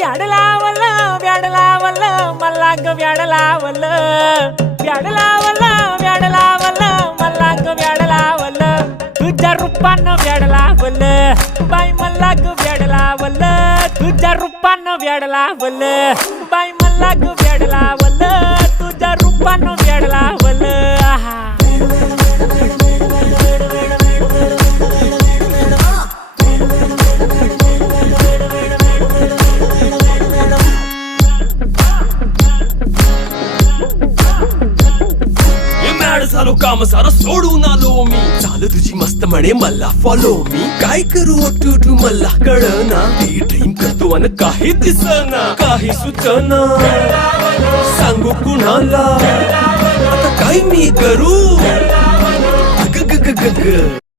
व्याड लावलं व्याड लावलं मला ग व्याड लावलं व्याड लावलं व्याड लावलं मला ग व्याड लावलं तुझ्या रूपानं व्याड लावलं बाई मला ग व्याड लावलं तुझ्या रूपानं व्याड लावलं बाई मला ग व्याड लावलं तुझ्या रूपानं व्याड लावलं आहा झालो काम सारं सोडून आलो मी चाल तुझी मस्त म्हणे मला फॉलो मी काय करू टू मला कळना ती ड्रीम करतो आणि काही दिसना काही सुचना सांगू कुणाला आता काय मी करू ग ग ग ग ग